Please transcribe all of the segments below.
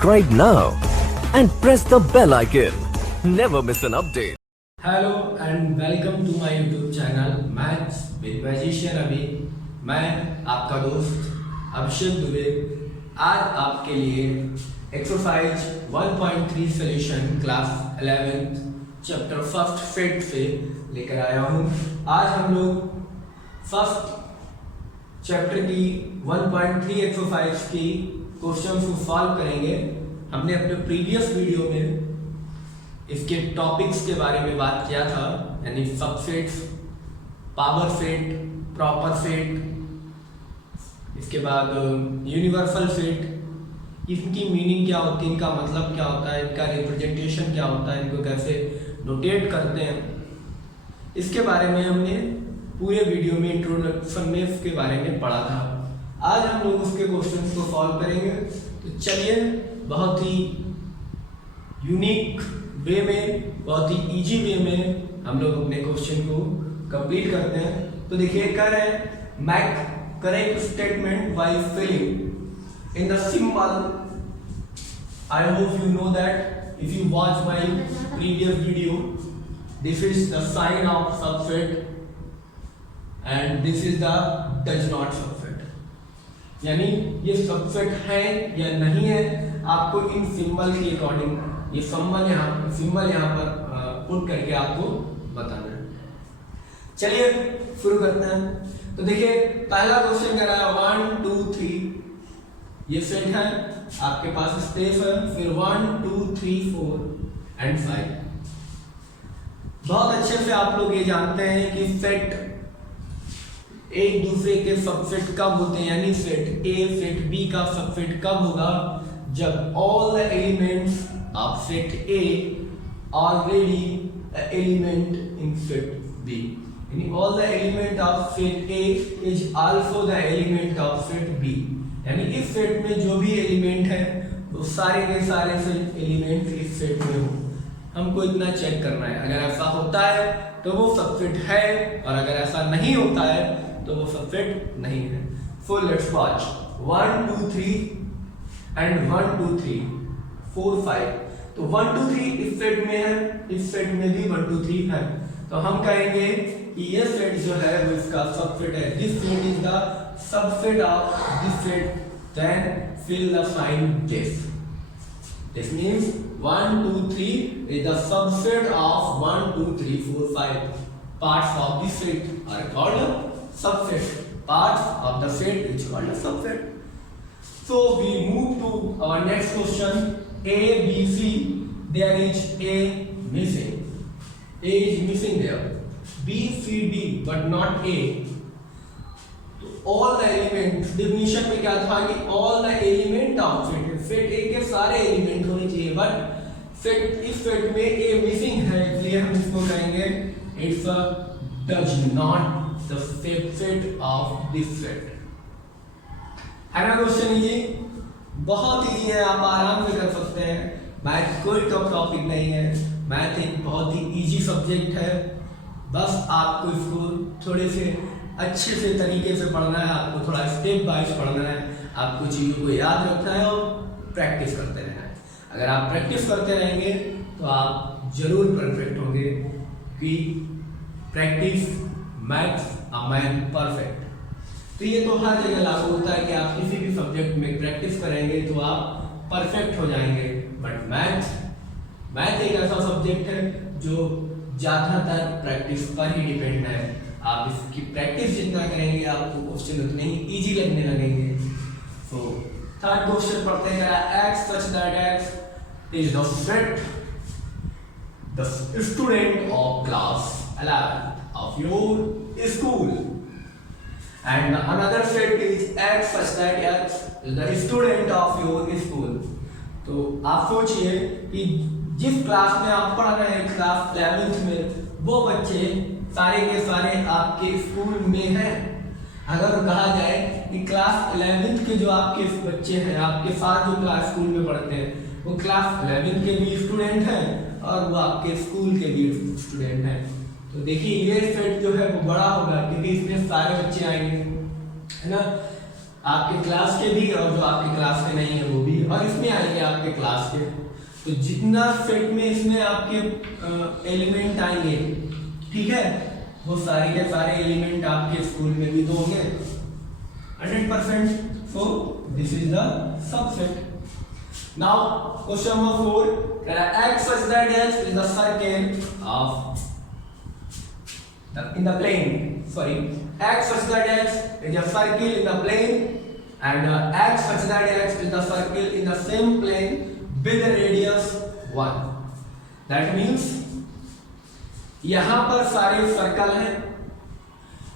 Subscribe now and press the bell icon. Never miss an update. Hello and welcome to my YouTube channel maths with magician Abhi. मैं आपका दोस्त अभिषेक दुबे आज आपके लिए exercise 1.3 solution class 11th chapter first fit से लेकर आया हूँ। आज हम लोग फर्स्ट चैप्टर की 1.3 एक्सरसाइज की क्वेश्चन को सॉल्व करेंगे। हमने अपने प्रीवियस वीडियो में इसके टॉपिक्स के बारे में बात किया था, यानी subsets, power set, proper set, इसके बाद यूनिवर्सल सेट, इनकी मीनिंग क्या होती है, इनका मतलब क्या होता है, इनका रिप्रेजेंटेशन क्या होता है, इनको कैसे नोटेट करते हैं, इसके बारे में हमने पूरे वीडियो में इंट्रोडक्शन में इसके बारे में पढ़ा था। आज हम लोग उसके क्वेश्चन को सॉल्व करेंगे। तो चलिए बहुत ही यूनिक वे में, बहुत ही इजी वे में हम लोग अपने क्वेश्चन को कंप्लीट करते हैं। तो देखिए कर है make correct statement by filling in the symbol. I hope you know that if you watch my previous video, this is the sign of subset and this is the does not subset, यानी ये subset है या नहीं है, आपको इन symbol के according ये सिंबल यहाँ पर पुट करके आपको बताना है। चलिए शुरू करते हैं। तो देखिए पहला क्वेश्चन कह रहा है 1 2 3, ये सेट है, आपके पास स्पेस है, फिर 1 2 3 4 एंड 5। बहुत अच्छे से आप लोग ये जानते हैं कि सेट एक दूसरे के सबसेट कब होते हैं, यानी सेट ए सेट बी का सबसेट कब होगा, जब all the elements of set A already an element in set B, यानी all the element of set A is also the element of set B, यानी इस सेट में जो भी एलिमेंट है वो सारे के सारे एलिमेंट इस सेट में हो। हमको इतना चेक करना है, अगर ऐसा होता है तो वो सबसेट है, और अगर ऐसा नहीं होता है तो वो सबसेट नहीं है। So let's watch 1 2 3 and 1 2 3 4 5। तो 1 2 3 इस सेट में है, इस सेट में भी 1 2 3 है, तो हम कहेंगे कि ये सेट जो है वो इसका सबसेट है। This set is the subset of this set, then fill the sign this. This means 1 2 3 is the subset of 1 2 3 4 5 parts of the set are called subset. Parts of the set is called a subset. So we move to our next question. A, B, C, there is A missing. A is missing there. B, C, D, but not A. तो all the elements, definition में क्या था कि all the element of set, set A के सारे element होने चाहिए, but set इस सेट में A missing है, इसलिए हम इसको कहेंगे it's a does not the set of this set। है ना क्वेश्चन इजी, बहुत इजी है, आप आराम से कर सकते हैं। मैथ कोई टफ टॉपिक नहीं है, मैथ एक बहुत ही इजी सब्जेक्ट है। बस आपको इसको थोड़े से अच्छे से तरीके से पढ़ना है, आपको थोड़ा स्टेप वाइज पढ़ना है, आपको चीज़ों को याद रखना है और प्रैक्टिस करते रहना है। अगर आप प्रैक्टिस करते रहेंगे तो आप जरूर परफेक्ट होंगे, कि practice maths a man perfect. तो ये तो हर जगह लागू होता है कि आप किसी भी सब्जेक्ट में प्रैक्टिस करेंगे तो आप परफेक्ट हो जाएंगे। बट मैथ एक ऐसा सब्जेक्ट है जो ज़्यादातर प्रैक्टिस पर ही डिपेंड है। आप इसकी प्रैक्टिस जितना करेंगे आपको क्वेश्चन उतने ही इजी लगने लगेंगे। तो थर्ड क्वेश्चन पढ़ते हैं, x such that x is the set the student of class 11 of your school, and another set is x such that x is the student of your school। तो आप सोचिए कि जिस क्लास में आप पढ़ रहे हैं, क्लास 11th में, वो बच्चे सारे के सारे आपके स्कूल में हैं। अगर कहा जाए कि क्लास 11th के जो आपके बच्चे हैं, आपके साथ जो क्लास स्कूल में पढ़ते हैं, वो क्लास 11th के भी स्टूडेंट हैं और वो आपके स्कूल के भी स्टूडेंट हैं। तो देखिए ये सेट जो है वो बड़ा होगा, क्योंकि इसमें सारे बच्चे आएंगे, है ना, आपके क्लास के भी और जो आपके क्लास के नहीं है वो भी, और इसमें आएंगे आपके क्लास के, तो जितना सेट में इसमें आपके एलिमेंट आएंगे, ठीक है, वो सारे के सारे एलिमेंट आपके स्कूल में भी तो होंगे 100%. So this is the subset. Now question number 4, x such that x is the circle of in the plane. Sorry, x such that x is a circle in the plane, and x such that x is the circle in the same plane with the radius 1. That means यहाँ पर सारे circle हैं,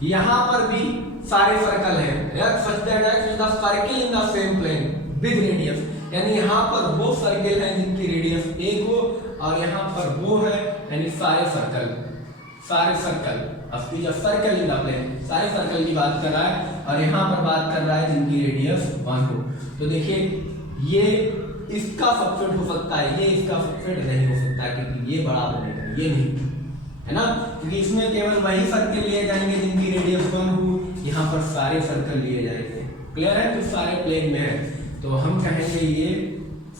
यहाँ पर भी सारे circle हैं. x such that x is the circle in the same plane with radius, यानी यहाँ पर वो सर्कल है जिनकी रेडियस 1 हो, और यहाँ पर वो है, यानी सारे सर्कल अब सर्कल इन द प्लेन, सारे सर्कल की बात कर रहा है, और यहाँ पर बात कर रहा है जिनकी रेडियस 1 हो. तो देखिए ये इसका सबसेट हो सकता है, ये इसका सबसेट नहीं हो सकता, क्योंकि ये बड़ा बनेगा, ये नहीं है ना, क्योंकि इसमें केवल वही सर्कल लिए जाएंगे जिनकी रेडियस 1 हो. यहाँ पर सारे सर्कल लिए जाएंगे. क्लियर है? तो सारे प्लेन में है, तो हम कहेंगे ये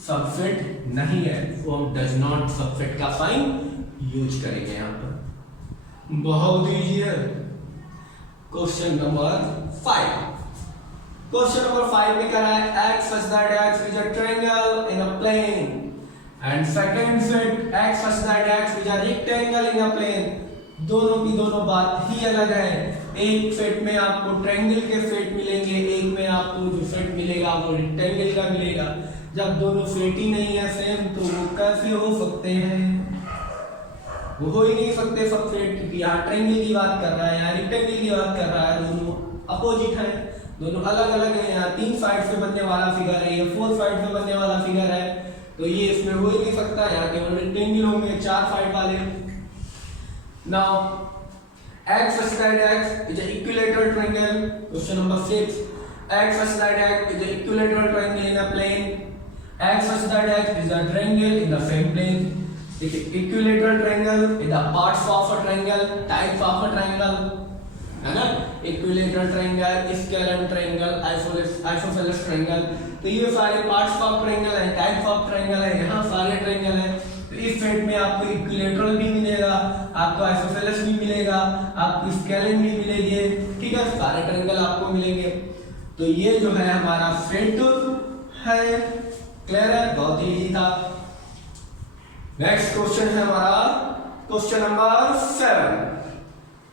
सबसेट नहीं है, तो हम डज नॉट सबसेट का साइन यूज करेंगे यहाँ पर. बहुत इजी है. Question number 5. क्वेश्चन नंबर 5 में कह रहा है x such that x is a triangle in a plane, and second set x such that x is a rectangle in a plane. दोनों की दोनों बात ही अलग है. एक सेट में आपको ट्रायंगल के सेट मिलेंगे, एक में आपको जो सेट मिलेगा वो रेक्टेंगल का मिलेगा. जब दोनों सेट ही नहीं है सेम, तो वो कैसे हो सकते हैं? वो हो ही नहीं सकते सब सेट, क्योंकि यहाँ ट्रायंगल की बात कर रहा है, यहाँ रेक्टेंगल की बात कर रहा है. दोनों अपोजिट है, दोनों अलग अलग है. यहाँ 3 साइड से बनने वाला फिगर है, ये 4 साइड से बनने वाला फिगर है, तो ये इसमें हो ही नहीं सकता. यहाँ केवल रेक्टेंगल होंगे 4 साइड वाले. Now x such that x is an equilateral triangle. Question number 6, x such that x is an equilateral triangle in a plane. x such that x is a triangle in the same plane. Equilateral triangle is the parts of a triangle, types of a triangle, है ना. Equilateral triangle, scalar triangle, isosceles triangle, तो ये सारे parts of triangle है, types of triangle है. यहाँ सारे triangle है. तो इस सेट में आपको इक्विलेटरल भी मिलेगा, आपको आइसोसेलेस भी मिलेगा, आपको स्केलर भी मिलेगी, ठीक है, सारे ट्रायंगल आपको मिलेंगे. तो ये जो है हमारा सेट है. क्लियर है? बहुत ही इजी था. नेक्स्ट क्वेश्चन है हमारा question number 7.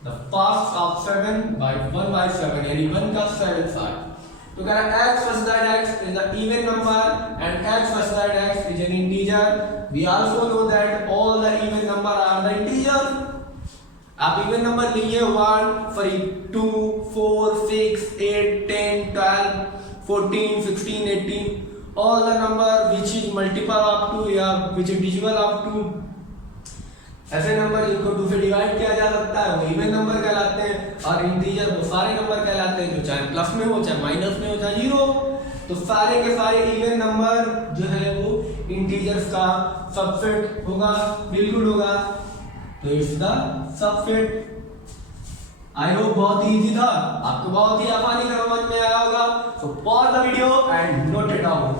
The parts of 7 by 1 by 7, यानी 1 का 7 साइड. तो कह रहा है x such that x is an even number and x such that x is an integer. We also know that all the even number are the integer. आप even number लीजिए 2, 4, 6, 8, 10, 12, 14, 16, 18. All the number which is multiple of 2 या which is divisible of 2. ऐसे number जिनको 2 से divide किया जा सकता है वो इवन नंबर कहलाते हैं, और इंटीजर वो सारे नंबर कहलाते हैं जो चाहे प्लस में हो, चाहे माइनस में हो, चाहे जीरो. तो सारे के सारे इवन नंबर जो है वो इंटीजर्स का सबसेट होगा, बिल्कुल होगा. तो it's the subset. I hope बहुत ही इजी था, आपको बहुत ही आसानी से समझ में आया होगा. So pause the video and note it down.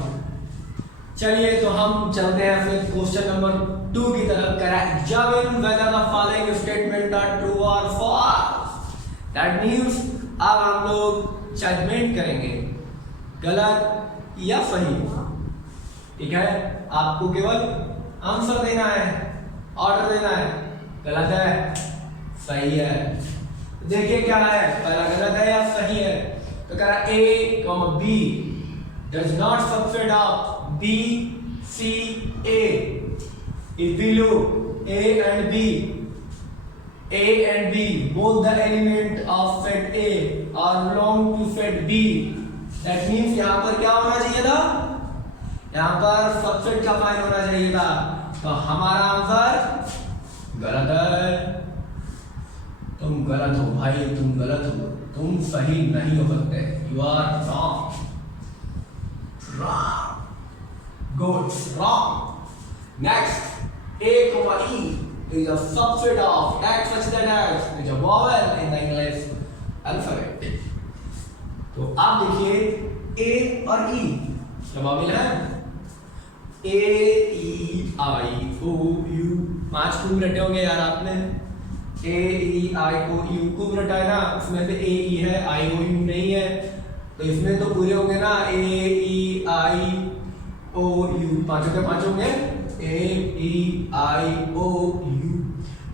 चलिए तो हम चलते हैं फिर क्वेश्चन नंबर 2 की तरफ. करा examine whether the following statement are true और फॉल्स. दैट मींस अब हम लोग जजमेंट करेंगे गलत या सही. ठीक है, आपको केवल आंसर देना है, ऑर्डर देना है. गलत है, सही है. देखिए क्या है, पहला गलत है या सही है. तो कह रहा a, b does not subset of b, c, a. If we look a and b, both the element of set a are belong to set b. That means यहाँ पर क्या होना चाहिए था, यहाँ पर सबसेट का फाइन होना चाहिए था. तो हमारा आंसर गलत है. तुम गलत हो भाई, तुम गलत हो, तुम सही नहीं हो सकते. You are wrong. Good, wrong. Next, a, e is a subset of x such that x is a vowel in the English alphabet. तो आप देखिए a और e क्या vowel है. A-E-I-O-U, 5 खूब रटे होंगे यार आपने। A-E-I-O-U खूब रटा है ना, इसमें से A-E है, I-O-U नहीं है, तो इसमें तो पूरे होंगे ना A-E-I-O-U, पांचों के पांच होंगे A-E-I-O-U।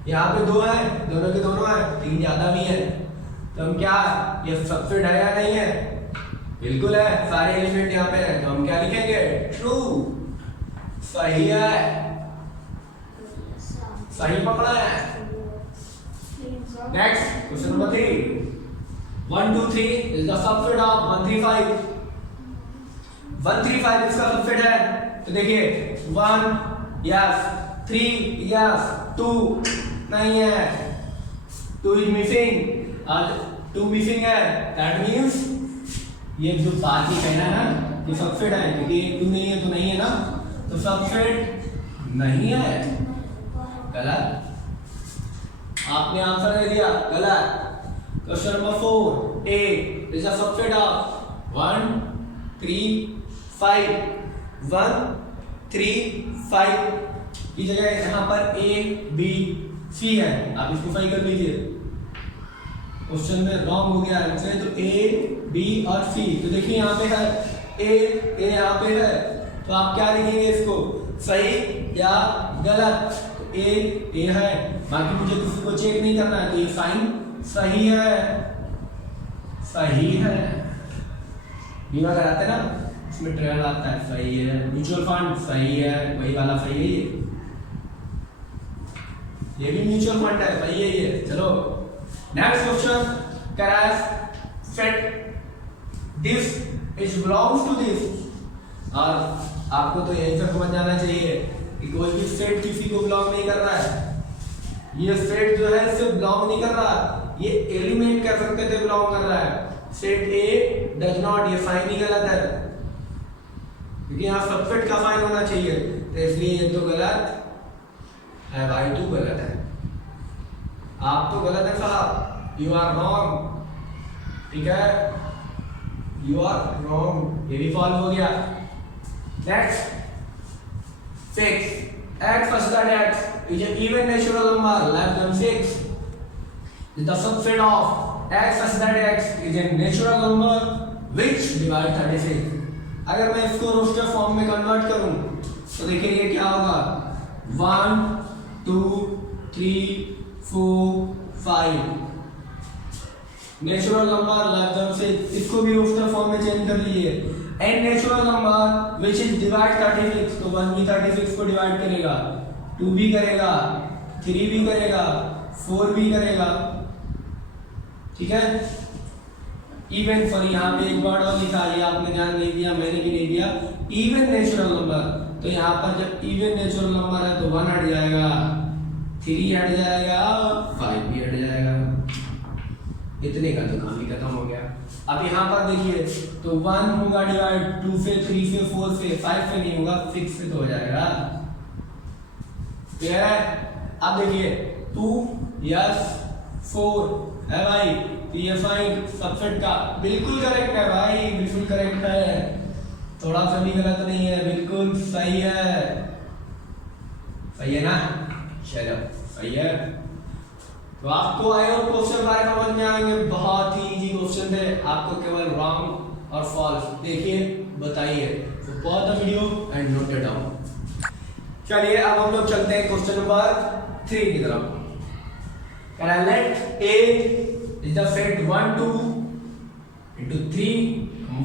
यहाँ पे 2 है, दोनों के दोनों है, 3 ज्यादा भी है, तो हम क्या, ये सबफिट है या नहीं है? बिल्कुल है, सारे एलिमेंट यहाँ पे है, तो हम क्या लिखेंगे? ट्रू, सही है, सही पकड़ा है। Next question number 3, 1 2 3 is the subset of 135। 135 इसका सबफिट है, तो देखिए 1 यस, 3 यस, 2 नहीं है, 2 इज मिसिंग, और 2 मिसिंग है, दैट मींस ये जो बात ही कहना है ना कि सबफिट है, क्योंकि 2 नहीं है तो नहीं है ना, तो सबफिट नहीं है, गलत। आपने आंसर दे दिया, गलत। Question number 4, A is the subset of 1 3 5। 1 3 5 की जगह यहाँ पर A B C है, आप इसको सही कर लीजिए। क्वेश्चन में रॉन्ग हो गया है, तो A B और C, तो देखिए यहाँ पे है A यहाँ पे है, तो आप क्या लिखेंगे इसको, सही या गलत? A है, बाकी मुझे किसी को चेक नहीं करना है, तो ये साइन सही है, सही है। बीमा कराते ना, इसमें ट्रेवल आता है, सही है। म्यूचुअल फंड सही है, वही वाला सही है, ये भी म्यूचुअल फंड है, सही है ये। चलो नेक्स्ट क्वेश्चन, कैरास set this is belongs to this, और आपको तो यही सब समझ जाना चाहिए कि कोई भी सेट किसी को बिलोंग नहीं कर रहा है। ये सेट जो है इससे बिलोंग नहीं कर रहा, ये एलिमेंट कह सकते थे बिलोंग कर रहा है। सेट ए डज नॉट, ये साइन ही गलत है, क्योंकि यहाँ सबफिट का साइन होना चाहिए, तो इसलिए ये तो गलत है भाई, तू गलत है, आप तो गलत है साहब, यू आर रॉन्ग, ठीक है, यू आर रॉन्ग, ये भी फॉल्स हो गया। Next 6, x such that x is an even natural number less than 6 is the subset of x such that x is a natural number which divide 36। अगर मैं इसको roster form में convert करूं तो देखिए ये क्या होगा, 1 2 3 4 5 नेचुरल नंबर लेस देन 6, इसको भी रोस्टर फॉर्म में चेंज कर लीजिए। n natural number which is divide 36, तो 1 भी 36 को डिवाइड करेगा, 2 भी करेगा, 3 भी करेगा, 4 भी करेगा, ठीक है। इवन फॉर यहाँ पे एक वर्ड और लिखा, ये आपने ध्यान नहीं दिया, मैंने भी नहीं दिया, इवन नेचुरल नंबर, तो यहाँ पर जब इवन नेचुरल नंबर है तो 1 हट जाएगा, 3 हट जाएगा, 5 भी हट जाएगा, इतने का तो काम ही खत्म हो गया। अब यहाँ पर देखिए, तो 1 होगा डिवाइड 2 से, 3 से, 4 से, 5 से नहीं होगा, 6 से तो हो जाएगा, क्लियर है। अब देखिए 2 यस 4 है भाई, तो ये साइन सबसेट का बिल्कुल करेक्ट है भाई, बिल्कुल करेक्ट है, थोड़ा सा भी गलत नहीं है, बिल्कुल सही है, सही है ना, चलो सही है। तो आपको आई होप क्वेश्चन सारे समझ में आएंगे, बहुत ही इजी क्वेश्चन थे, आपको केवल रॉन्ग और फॉल्स देखिए बताइए, तो pause the video and note it down. चलिए अब हम लोग चलते हैं क्वेश्चन नंबर 3 की तरफ। Can I let A is the set 1 2 into 3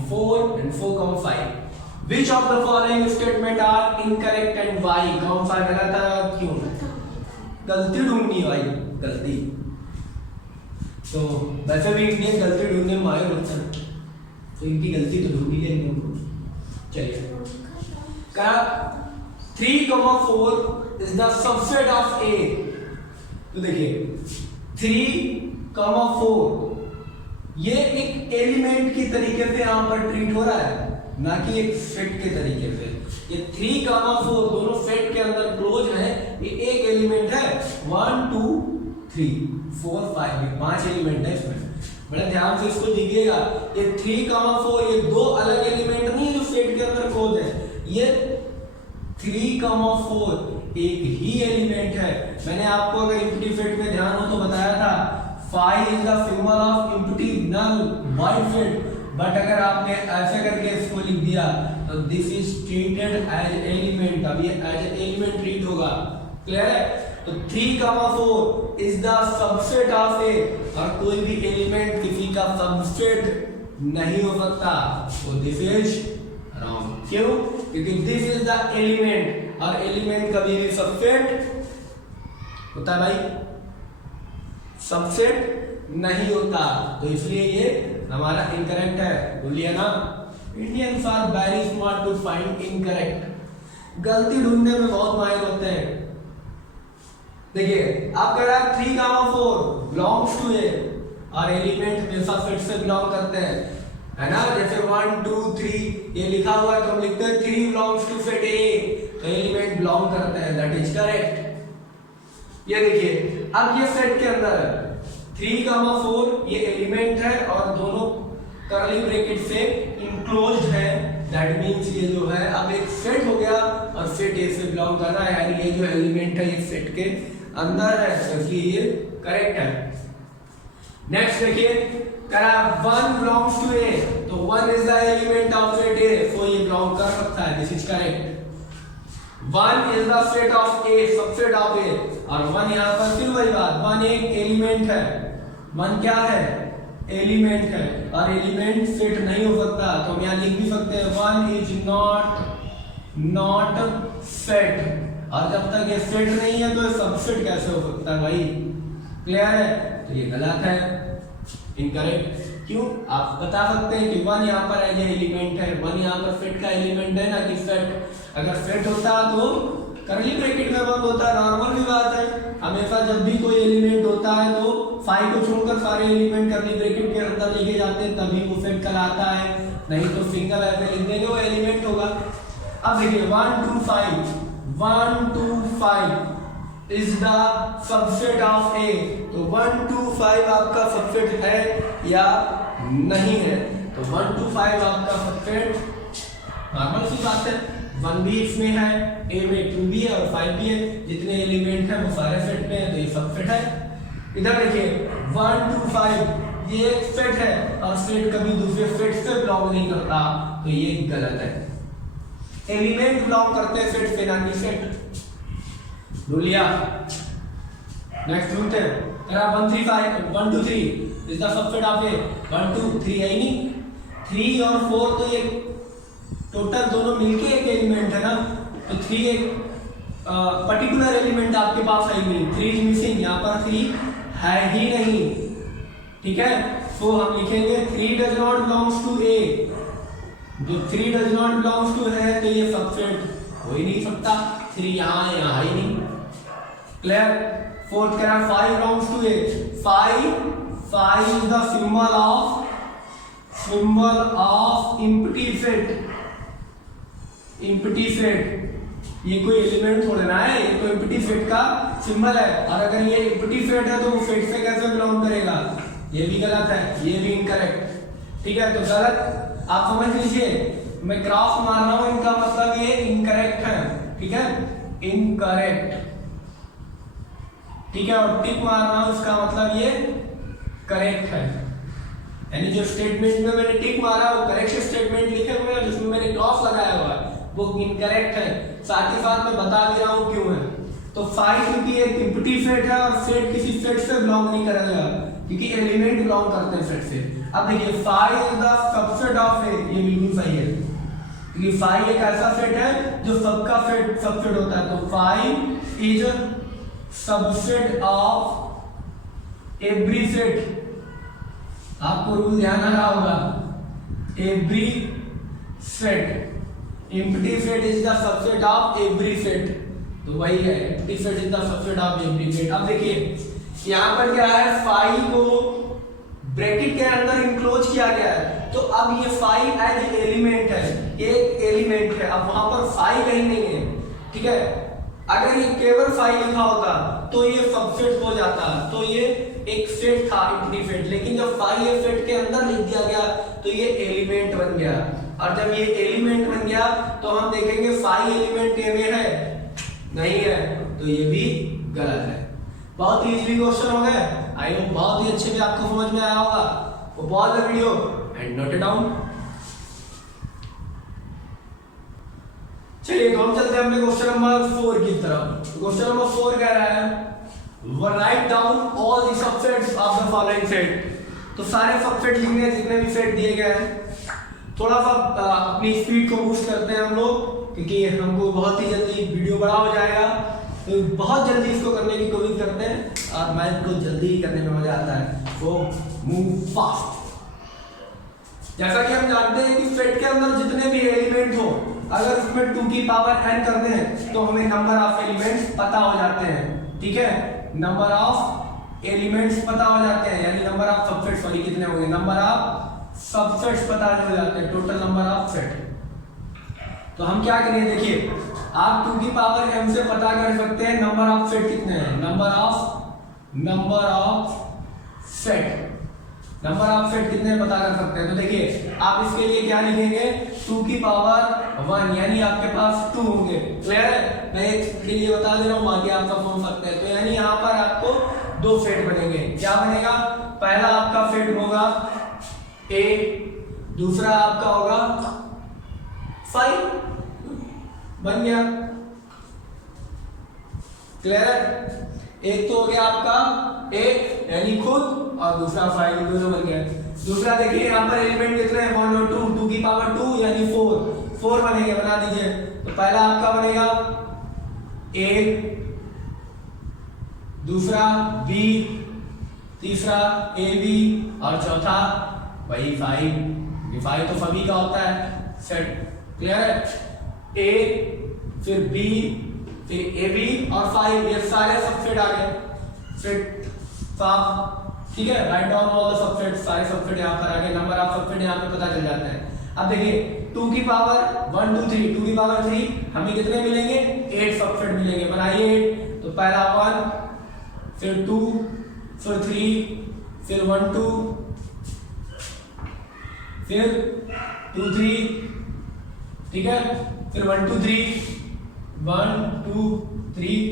4 and 4 5, which of the following statement are incorrect and why? कौन सा गलत है, क्यों? गलती ढूंढनी है भाई, गलती, तो वैसे भी इंडियन गलती ढूंढने में माहिर होते हैं, तो इनकी गलती तो ढूंढ ही लेंगे उनको। चलिए, क्या 3,4 is the subset of A, तो देखिए 3,4 ये एक एलिमेंट की तरीके से यहाँ पर ट्रीट हो रहा है, ना कि एक सेट के तरीके से। ये 3,4 दोनों सेट के अंदर क्लोज है, ये एक एलिमेंट है, 1 2 3 4 5, ये 5 एलिमेंट है इसमें, बड़े ध्यान से इसको देखिएगा। ये 3,4 ये 2 अलग एलिमेंट नहीं जो सेट के अंदर क्लोज है, ये 3,4 एक ही एलिमेंट है। मैंने आपको अगर एम्प्टी सेट में ध्यान हो तो बताया था 5 is the symbol of empty null void set, but अगर आपने ऐसे करके इसको लिख दिया तो this is treated as element, अब ये एज एलिमेंट ट्रीट होगा। क्लियर है? तो 3,4 is the subset of A, और कोई भी एलिमेंट किसी का सबसेट नहीं हो सकता, तो दिस इज रॉन्ग। क्यों? क्योंकि दिस इज द एलिमेंट, और एलिमेंट कभी भी सबसेट होता है भाई, सबसेट नहीं होता, तो इसलिए ये हमारा इनकरेक्ट है। बोलिए ना, Indians are very smart to find incorrect, गलती ढूंढने में बहुत माहिर होते हैं। देखिए आप कह रहा है 3,4 बिलोंग्स टू ए, और एलिमेंट हमेशा सेट से बिलोंग करते हैं, है ना। जैसे 1 2 3 ये लिखा हुआ है तो हम लिखते हैं 3 बिलोंग्स टू सेट ए, तो एलिमेंट बिलोंग करते हैं, दैट इज करेक्ट। ये देखिए अब ये सेट के अंदर है 3,4 ये एलिमेंट है और दोनों कर्ली ब्रैकेट से इनक्लोज्ड है, दैट मींस ये जो है अब एक सेट हो गया और सेट ए से बिलोंग कर रहा है, यानी ये जो एलिमेंट है ये सेट के अंदर है, इसलिए ये करेक्ट है। नेक्स्ट देखिए करा 1 बिलोंग्स टू ए, तो 1 is the element of set A, so ये बिलोंग कर सकता है, this is correct. 1 is the set of A, subset of A, और 1 यहां पर फिर वही बात, 1 एक एलिमेंट है, 1 क्या है? एलिमेंट है, और एलिमेंट सेट नहीं हो सकता, तो हम यहां लिख भी सकते हैं 1 इज नॉट सेट, और जब तक ये सेट नहीं है तो सबसेट कैसे हो सकता है भाई? क्लियर है? तो ये गलत है, इनकरेक्ट। क्यों? आप बता सकते हैं कि 1 यहाँ पर एज एलिमेंट है, 1 यहाँ पर सेट का एलिमेंट है ना कि सेट, अगर सेट होता तो कर्ली ब्रैकेट में 1 होता है, नॉर्मल भी बात है। हमेशा जब भी कोई एलिमेंट होता है तो 5 को छोड़कर सारे एलिमेंट कर्ली ब्रैकेट के अंदर लेके जाते हैं, तभी वो सेट कहलाता है, नहीं तो सिंगल ऐसे लिख देंगे वो एलिमेंट होगा। अब देखिए 1 2 5 इज द सबसेट ऑफ ए, तो 1 2 5 आपका सबसेट है या नहीं है? तो 1 2 5 आपका सबसेट, नॉर्मल सी बात है, 1 भी इसमें है, ए में 2 भी है और 5 भी है, जितने एलिमेंट हैं वो सारे सेट में है, तो ये सबसेट है। इधर देखिए 1 2 5 ये एक सेट है, और सेट कभी दूसरे सेट से बिलोंग नहीं करता, तो ये गलत है। एलिमेंट बिलोंग करते हैं सेट से, ना कि सेट। बोलिया नेक्स्ट रूल है तेरा 1 3 5 1 2 3 इज द सबसेट ऑफ ए, 1 2 3 है ही नहीं, 3 और 4 तो ये टोटल दोनों मिलके एक एलिमेंट है ना, तो 3 एक पर्टिकुलर एलिमेंट आपके पास है ही नहीं, 3 इज मिसिंग, यहाँ पर 3 है ही नहीं, ठीक है। सो हम लिखेंगे 3 डज नॉट बिलोंग्स टू ए, जो 3 डज नॉट बिलोंग्स टू है तो ये सबसेट हो ही नहीं सकता, 3 यहाँ है, यहाँ ही नहीं। क्लियर? फोर्थ कह रहा 5 belongs to A, 5 is the symbol of empty set, empty set ये कोई एलिमेंट थोड़ा ना है, ये तो एम्प्टी सेट का सिंबल है, और अगर ये एम्प्टी सेट है तो वो सेट से कैसे बिलोंग करेगा? ये भी गलत है, ये भी इनकरेक्ट, ठीक है। तो गलत आप समझ लीजिए, मैं क्रॉस मार रहा हूं, इनका मतलब ये इनकरेक्ट है, ठीक है, इनकरेक्ट, ठीक है, और टिक मार रहा हूं इसका मतलब ये करेक्ट है, यानी जो स्टेटमेंट में मैंने टिक मारा वो करेक्ट स्टेटमेंट लिखे हुए हैं, जिसमें मैंने क्रॉस लगाया हुआ है वो इनकरेक्ट है। साथ ही साथ मैं बता भी रहा हूं क्यों है। तो 5 क्योंकि एक एम्प्टी सेट है और सेट किसी सेट से बिलोंग नहीं करेगा, क्योंकि एलिमेंट बिलोंग करते हैं सेट से। अब देखिए 5 इज द सबसेट ऑफ ए, ये बिल्कुल सही है, क्योंकि 5 एक ऐसा सेट है जो सबका सेट सबसेट होता है, तो 5 is subset of every set. आपको रूल ध्यान आ रहा होगा, every set, empty set is the subset of every set, तो वही है, empty set is the subset of every set. अब देखिए यहाँ पर क्या है, 5 को ब्रैकेट के अंदर इंक्लोज किया गया है, तो अब ये 5 एज एलिमेंट है, एक एलिमेंट है, अब वहां पर 5 कहीं नहीं है, ठीक है। अगर ये केवल 5 लिखा होता तो ये सबसेट हो जाता, तो ये एक सेट था एम्प्टी सेट, लेकिन जब 5 ये सेट के अंदर लिख दिया गया तो ये एलिमेंट बन गया। और जब ये एलिमेंट बन गया तो हम देखेंगे 5 एलिमेंट ए में है, नहीं है, तो ये भी गलत है। बहुत इजीली क्वेश्चन हो गए, आई होप बहुत ही अच्छे से आपको समझ में आया होगा। तो pause the video and note it down. चलिए तो हम चलते हैं अपने क्वेश्चन नंबर 4 की तरफ। क्वेश्चन नंबर 4 कह रहा है write down all the subsets of the following set. तो सारे सबसेट लिखने हैं जितने भी सेट दिए गए हैं। थोड़ा सा अपनी स्पीड को बूस्ट करते हैं हम लोग, क्योंकि हमको बहुत ही जल्दी वीडियो बड़ा हो जाएगा, तो बहुत जल्दी इसको करने की कोशिश करते हैं। और मैथ को जल्दी ही करने में मजा आता है, तो मूव फास्ट। जैसा कि हम जानते हैं कि सेट के अंदर जितने भी एलिमेंट हो, अगर उसमें 2 की पावर n करते हैं तो हमें नंबर ऑफ एलिमेंट्स पता हो जाते हैं। ठीक है, नंबर ऑफ एलिमेंट्स पता हो जाते हैं, यानी नंबर ऑफ सबसेट, सॉरी कितने होंगे, नंबर ऑफ सबसेट्स पता हो जाते हैं, टोटल नंबर ऑफ सेट। तो हम क्या करें, देखिए आप 2 की पावर m से पता कर सकते हैं नंबर ऑफ सेट कितने हैं, number of set, number of set कितने पता कर सकते हैं। तो देखिए आप इसके लिए क्या लिखेंगे, 2 की पावर 1, यानी आपके पास 2 होंगे। क्लियर है, मैं इसके लिए बता दे रहा हूँ, बाकी आप सब समझ सकते हैं। तो यानी यहाँ पर आपको 2 सेट बनेंगे। क्या बनेगा, पहला आपका सेट होगा A, दूसरा आपका होगा 5, बन गया। क्लियर है, एक तो हो गया आपका A यानी खुद, और दूसरा 5, दोनों बन गया। दूसरा देखिए यहाँ पर एलिमेंट कितने हैं, 1 और 2, 2 की पावर 2 यानी 4 बनेंगे, बना दीजिए। तो पहला आपका बनेगा A, दूसरा B, तीसरा AB, और चौथा वही 5 तो सभी का होता है सेट। क्लियर है, A फिर B फिर AB और 5, ये सारे सबसेट आ गए, सेट साफ। ठीक है, write down all the subset, सारे सबसेट यहाँ पर आ गए, नंबर ऑफ सबसेट यहाँ पे पता चल जाते हैं। अब देखिए 2 की पावर 1 2 3, 2 की पावर 3 हमें कितने मिलेंगे, 8 सबसेट मिलेंगे। बनाइए 8, तो पहला 1 फिर 2 फिर 3 फिर 1 2 फिर 2 3, ठीक है, फिर 1 2 3 1 2 3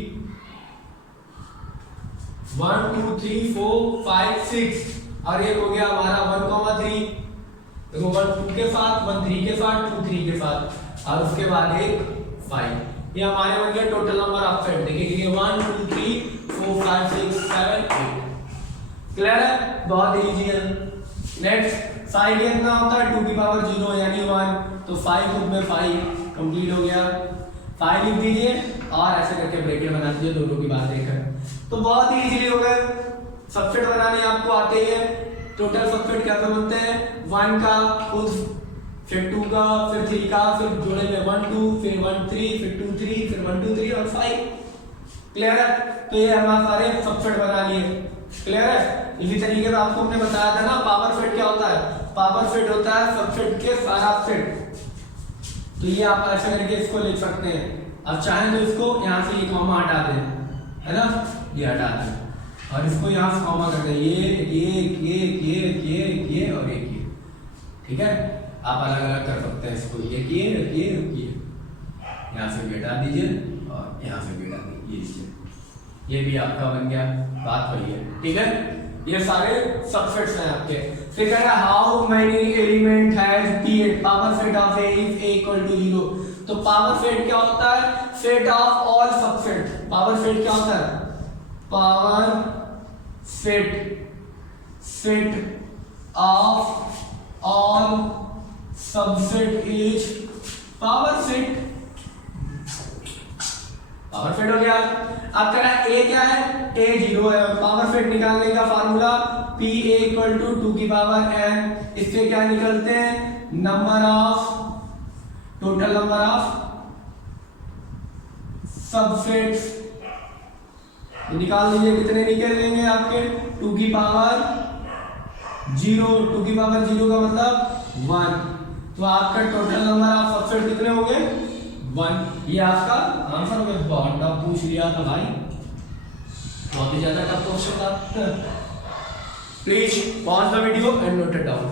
1 2 3 4 5 6, और ये हो गया हमारा 1,3। देखो 1 2 के साथ, 1 3 के साथ, 2 3 के साथ, और उसके बाद एक 5। ये हमारे बन गया टोटल नंबर ऑफ सेट। देखिए 1 2 3 4 5 6 7 8। क्लियर है, बहुत इजी है। नेक्स्ट साइड कितना होता है, 2 की पावर 0 यानी 1, तो 5 खुद में 5 कंप्लीट हो गया। 5 लिख दीजिए और ऐसे करके ब्रैकेट बना दीजिए, दोनों की बात देखकर। तो बहुत ही इजीली हो गया, सबसेट बनाने आपको आते ही है। टोटल सबसेट कैसे बनते हैं, 1 का खुद, फिर 2 का, फिर 3 का, फिर जोड़े में 1 2, फिर 1 3, फिर 2 3, फिर 1 2 3 और 5। क्लियर है, तो ये हमारे सारे सबसेट बना लिए। क्लियर है, इसी तरीके से आपको हमने बताया था ना पावर सेट क्या होता है, पावर सेट होता है सबसेट के सारा सेट। तो ये आप ऐसे करके इसको लिख सकते हैं। अब चाहें तो इसको यहाँ से ये कॉमा हटा दें, है ना, ये हटा दें, और इसको यहाँ से कॉमा कर दें, ये और एक ये। ठीक है, आप अलग अलग कर सकते हैं इसको, ये यहाँ से भी हटा दीजिए और यहाँ से भी हटा दीजिए, ये भी आपका बन गया, बात वही है। ठीक है, ये सारे सबसेट्स हैं आपके। फिर कह रहा है how many element has P8, power set of A if A equal to 0। तो पावर सेट क्या होता है, set of all subset. Power set क्या होता है, power set of all subset is power set. Power set हो गया। अब कह रहा है A क्या है, A 0 है, पावर सेट निकालने का फार्मूला PA इक्वल टू 2 की पावर n, इससे क्या निकलते हैं, number of, total number of subsets निकाल लीजिए। कितने निकलेंगे आपके, 2 की पावर 0, 2 की पावर 0 का मतलब 1, तो आपका टोटल नंबर ऑफ सबसेट कितने होंगे, 1। ये आपका आंसर हो गया। बहुत टफ पूछ लिया था भाई, बहुत ही ज्यादा टफ क्वेश्चन था। Please pause the video and note it down.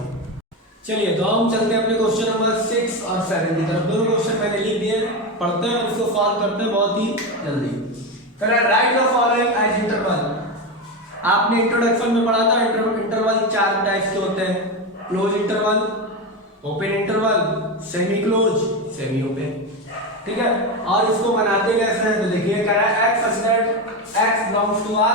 चलिए तो हम चलते हैं अपने क्वेश्चन नंबर 6 और 7 की तरफ। दोनों क्वेश्चन मैंने लिख दिए, पढ़ते हैं और इसको सॉल्व करते हैं बहुत ही जल्दी। फिर write the following as interval. आपने इंट्रोडक्शन में पढ़ा था इंटरवल 4 टाइप्स के होते हैं, close interval, open interval, semi close, semi open. ठीक है, और इसको बनाते कैसे हैं तो देखिए कह रहा है x such that x belongs to r,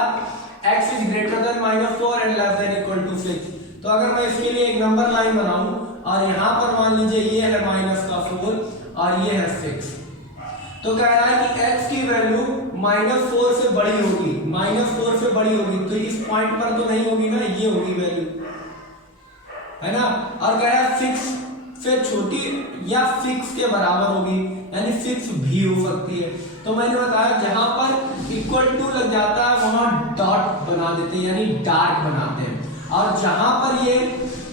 x is greater than -4 and less than equal to 6। तो अगर मैं इसके लिए एक नंबर लाइन बनाऊं और यहाँ पर मान लीजिए ये है -4 और ये है 6, तो कह रहा है कि x की वैल्यू -4 से बड़ी होगी, -4 से बड़ी होगी, तो इस पॉइंट पर तो नहीं होगी ना, ये होगी वैल्यू, है ना। और कह रहा है 6 से छोटी या 6 के बराबर होगी, यानी 6 भी हो सकती है। तो मैंने बताया जहां पर इक्वल टू लग जाता है वहां डॉट बना देते हैं, यानी डार्क बनाते हैं, और जहां पर ये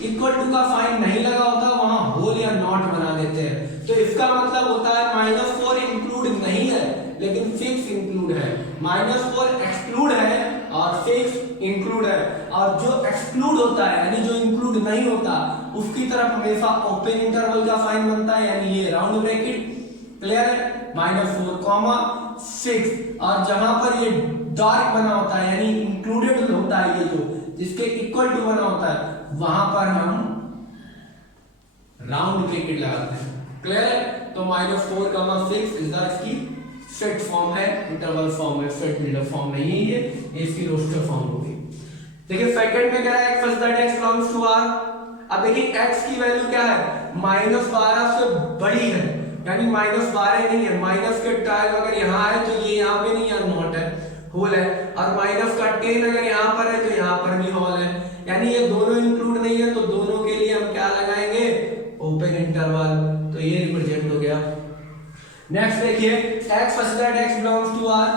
इक्वल टू का साइन नहीं लगा होता वहां होल या नॉट बना देते हैं। तो इसका मतलब होता है -4 इंक्लूड नहीं है लेकिन 6 इंक्लूड है, -4 एक्सक्लूड है और 6 इंक्लूड है। और जो एक्सक्लूड होता है यानी जो इंक्लूड नहीं होता उसकी तरफ हमेशा ओपन इंटरवल का साइन बनता है, यानी ये राउंड ब्रैकेट, क्लियर है, -4, 6। और जहां पर ये डार्क बना होता है यानी इंक्लूडेड होता है, ये जो जिसके इक्वल टू बना होता है वहां पर हम राउंड ब्रैकेट लगाते हैं, क्लियर है। तो -4, 6 इज द इसकी सेट फॉर्म है, इंटरवल फॉर्म है, सेट बिल्डर फॉर्म नहीं है, ये इसकी रोस्टर फॉर्म होगी। देखिए सेकंड में क्या है, x such that x belongs to r। अब देखिए x की वैल्यू क्या है, -12 से बड़ी है, यानी -12 नहीं है, माइनस के 12 अगर यहाँ है तो ये यहाँ पे नहीं है, नॉट है, होल है, और -10 अगर यहाँ पर है तो यहाँ पर भी होल है, यानी ये दोनों इंक्लूड नहीं है, तो दोनों के लिए हम क्या लगाएंगे, ओपन इंटरवल। तो ये रिप्रेजेंट हो गया। नेक्स्ट देखिए x such that x belongs to r,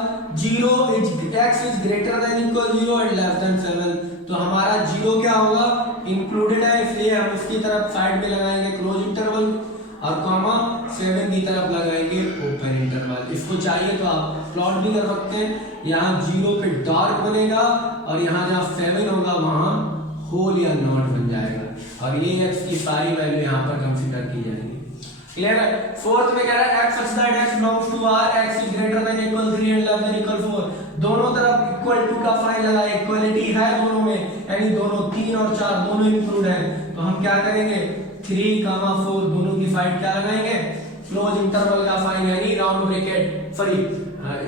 0 is x is greater than equal 0 and less than 7। तो हमारा 0 क्या होगा, इंक्लूडेड है, इसलिए हम उसकी तरफ साइड में लगाएंगे क्लोज इंटरवल, और कॉमा 7 की तरफ लगाएंगे ओपन इंटरवल। इसको चाहिए तो आप प्लॉट भी कर सकते हैं, यहाँ 0 पे डार्क बनेगा और यहाँ जहाँ 7 होगा वहां होल या नॉट बन जाएगा, और ये x की सारी वैल्यू यहाँ पर कंसीडर की जाएगी, क्लियर है। फोर्थ में कह रहा है x such that x belongs to r, x is greater than equal 3 and less than equal 4। दोनों तरफ इक्वल टू का साइन लगा, इक्वलिटी है दोनों में, यानी दोनों 3 और 4 दोनों इंक्लूड है, तो हम क्या करेंगे 3, 4 दोनों की साइड क्या लगाएंगे, क्लोज इंटरवल का साइन यानी round bracket, sorry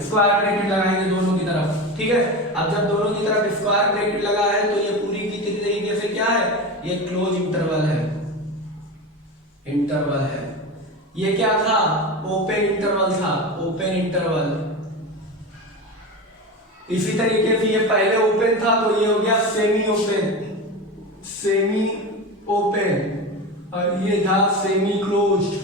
square bracket लगाएंगे दोनों की तरफ, ठीक है। अब जब दोनों की तरफ स्क्वायर ब्रैकेट लगा है तो ये पूरी की तरीके से क्या है, ये क्लोज इंटरवल है, इंटरवल है। ये क्या था, ओपन इंटरवल था, ओपन इंटरवल। इसी तरीके से ये पहले ओपन था तो ये हो गया सेमी ओपन, सेमी ओपन, और ये था सेमी क्लोज्ड,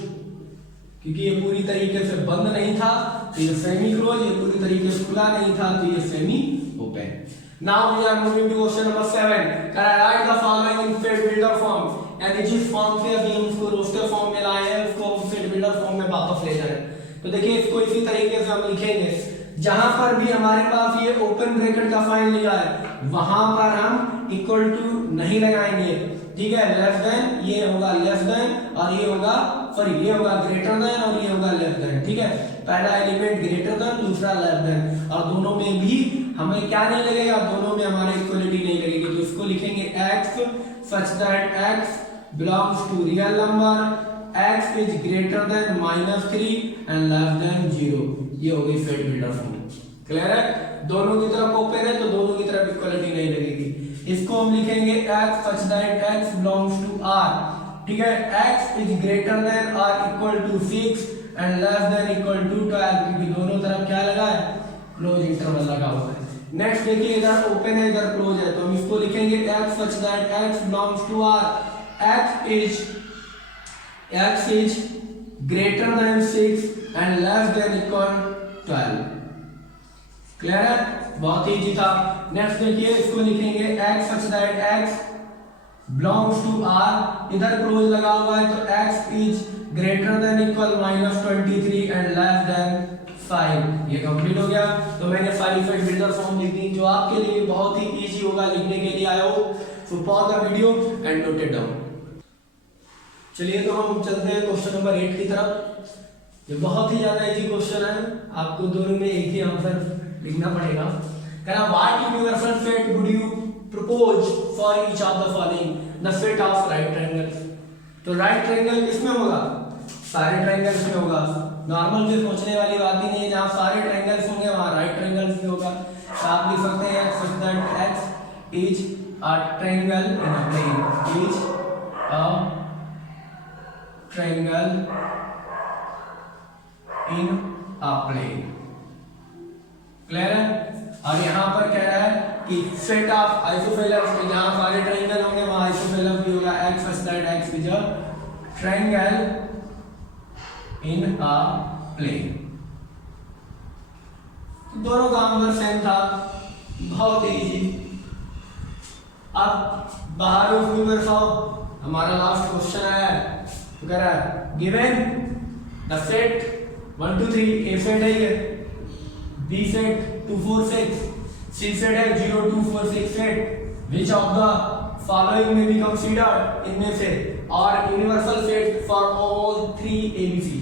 क्योंकि ये पूरी तरीके से बंद नहीं था तो ये सेमी क्लोज, ये पूरी तरीके से खुला नहीं था तो ये semi open. Now we are moving to question number 7। Write the following in set builder form, यानी जिस फॉर्म से अभी हम उसको रोस्टर फॉर्म में लाए हैं उसको हम सेट बिल्डर फॉर्म में वापस ले जाएं। तो देखिए इसको इसी तरीके से हम लिखेंगे, जहां पर भी हमारे पास ये ओपन ब्रैकेट का साइन लिखा है वहां पर हम इक्वल टू नहीं लगाएंगे, ठीक है। लेस देन, ये होगा लेस देन और ये होगा, सॉरी ये होगा ग्रेटर देन और ये होगा लेस देन, ठीक है। पहला एलिमेंट ग्रेटर देन, दूसरा लेस देन, और दोनों में भी हमें क्या नहीं लगेगा, दोनों में हमारे इक्वलिटी नहीं लगेगी, तो इसको लिखेंगे x such that x belongs to real number, x is greater than -3 and less than 0। ये हो गई सेट बिल्डर फॉर्म, क्लियर है। दोनों की तरफ ओपन है तो दोनों की तरफ इक्वलिटी नहीं लगेगी। इसको हम लिखेंगे x such that x belongs to r, ठीक है। x is greater than or equal to 6 and less than equal to 12, क्योंकि दोनों तरफ क्या लगा है, क्लोज इंटरवल लगा हुआ है। नेक्स्ट देखिए इधर ओपन है इधर क्लोज है, तो हम इसको लिखेंगे x such that x belongs to r, x is greater than 6 and less than equal 12, clear है, बहुत ही इजी था। नेक्स्ट देखिए इसको लिखेंगे x such that x belongs to r, इधर क्लोज लगा हुआ है तो x is greater than equal -23 and less than 5। ये कंप्लीट हो गया। तो मैंने सारी सेट बिल्डर फॉर्म लिख दी जो आपके लिए बहुत ही इजी होगा लिखने के लिए। I hope so pause the video and note it down. चलिए तो हम चलते हैं क्वेश्चन नंबर 8 की तरफ। ये बहुत ही ज्यादा इजी क्वेश्चन है, आपको दोनों में एक ही आंसर लिखना पड़ेगा। कहना what universal fit would you propose for each of the following the fit of right triangle. तो राइट ट्रायंगल किसमें होगा? सारे ट्रायंगल्स में होगा। नॉर्मल से सोचने वाली बात ही नहीं है, जहाँ सारे ट्रायंगल्स होंगे वहाँ राइट ट्रायंगल्स में होगा। तो आप लिख सकते हैं x such that x is a triangle in a plane, is a triangle in a plane। Clear है? और यहाँ पर कह रहा है कि सेट ऑफ आइसोसेलेस, जहाँ सारे ट्रायंगल होंगे वहाँ आइसोसेलेस भी होगा। x such that x is a triangle in a plane। दोनों का आंसर सेम था, बहुत इजी। अब बाहर ऑफ यूनिवर्स आओ, हमारा लास्ट क्वेश्चन आया है। तो कह रहा है given the set 1 2 3, A set है ये, बी सेट 2 4 6, सी सेट है 0 2 4 6 set. Which of the following में बी कंसीडर्ड, इनमें से और universal set for all 3 ABC.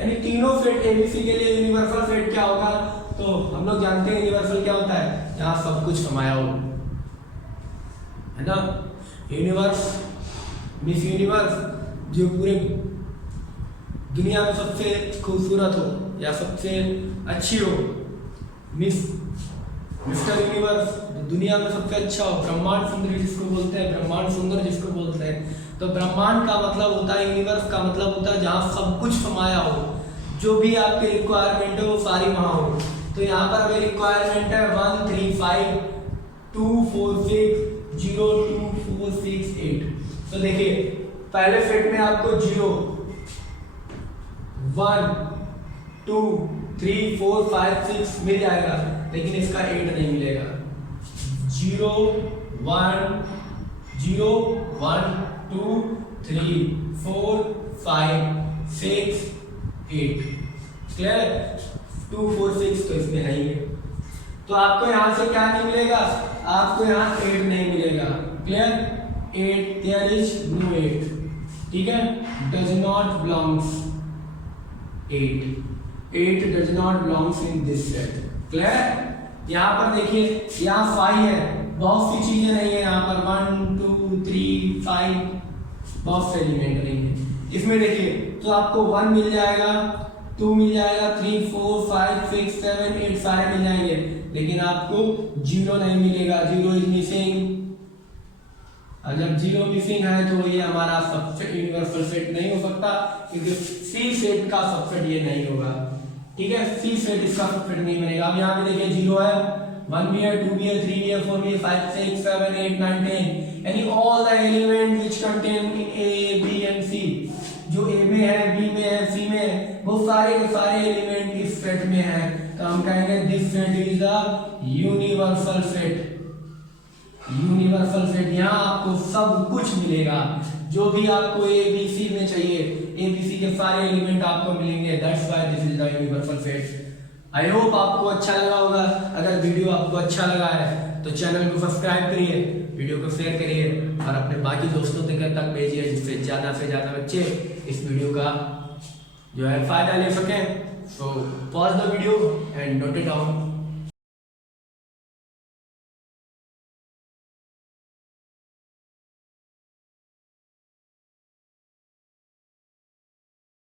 यानी तीनों सेट एबीसी के लिए यूनिवर्सल सेट क्या होगा? तो हम लोग जानते हैं यूनिवर्सल क्या होता है, जहां सब कुछ समाया हो, है ना। यूनिवर्स मिस यूनिवर्स, जो पूरे दुनिया में सबसे खूबसूरत हो या सबसे अच्छी हो। मिस्टर यूनिवर्स, दुनिया में सबसे अच्छा हो। ब्रह्मांड सुंदरी जिसको बोलते हैं, ब्रह्मांड सुंदर जिसको बोलते हैं। तो ब्रह्मांड का मतलब होता है, यूनिवर्स का मतलब होता है जहाँ सब कुछ समाया हो, जो भी आपके रिक्वायरमेंट है वो सारी वहाँ हो। तो यहाँ पर हमें रिक्वायरमेंट है 1 3 5 2 4 6 0 2 4 6 8। तो देखिए पहले सेट में आपको 0 1 2 3 4 5 6 मिल जाएगा, लेकिन इसका 8 नहीं मिलेगा। 0 1 0 1 2 3 4 5 6 8। क्लियर है? 2 4 6 तो इसमें है ही है। तो आपको यहाँ से क्या नहीं मिलेगा? आपको यहाँ 8 नहीं मिलेगा। क्लियर? 8 there is no 8। ठीक है? Does not belongs 8 does not belongs in this set. Clear? यहाँ पर देखिए, यहाँ 5 है, बहुत सी चीजें नहीं है यहाँ पर। 1 2 3 5 बहुत से एलिमेंट नहीं है इसमें। देखिए तो आपको 1 मिल जाएगा, 2 मिल जाएगा, 3 4 5 6 7 8 सारे मिल जाएंगे, लेकिन आपको 0 नहीं मिलेगा। 0 इज मिसिंग। और जब 0 मिसिंग है तो ये हमारा सबसेट यूनिवर्सल सेट नहीं हो सकता, क्योंकि सी सेट का सबसेट ये नहीं होगा। ठीक है? सी सेट इसका सबसेट नहीं बनेगा। अब यहाँ पे देखिए 0 है, 1 भी है, 2 भी है, 3 भी है, 4 भी है, 5 6 7 8 9 10, यानी all the element which contain in A B and C. जो ए में है, बी में है, सी में है, वो सारे के सारे एलिमेंट इस सेट में है। तो हम कहेंगे this set is the universal set. Universal set, यहाँ आपको सब कुछ मिलेगा, जो भी आपको ए बी सी में चाहिए, ए बी सी के सारे एलिमेंट आपको मिलेंगे। That's why this is the universal set. I hope आपको अच्छा लगा होगा। अगर वीडियो आपको अच्छा लगा है तो चैनल को सब्सक्राइब करिए, वीडियो को शेयर करिए और अपने बाकी दोस्तों तक भेजिए, जिससे ज़्यादा से ज़्यादा बच्चे इस वीडियो का जो है फायदा ले सकें। So pause the video and note it down.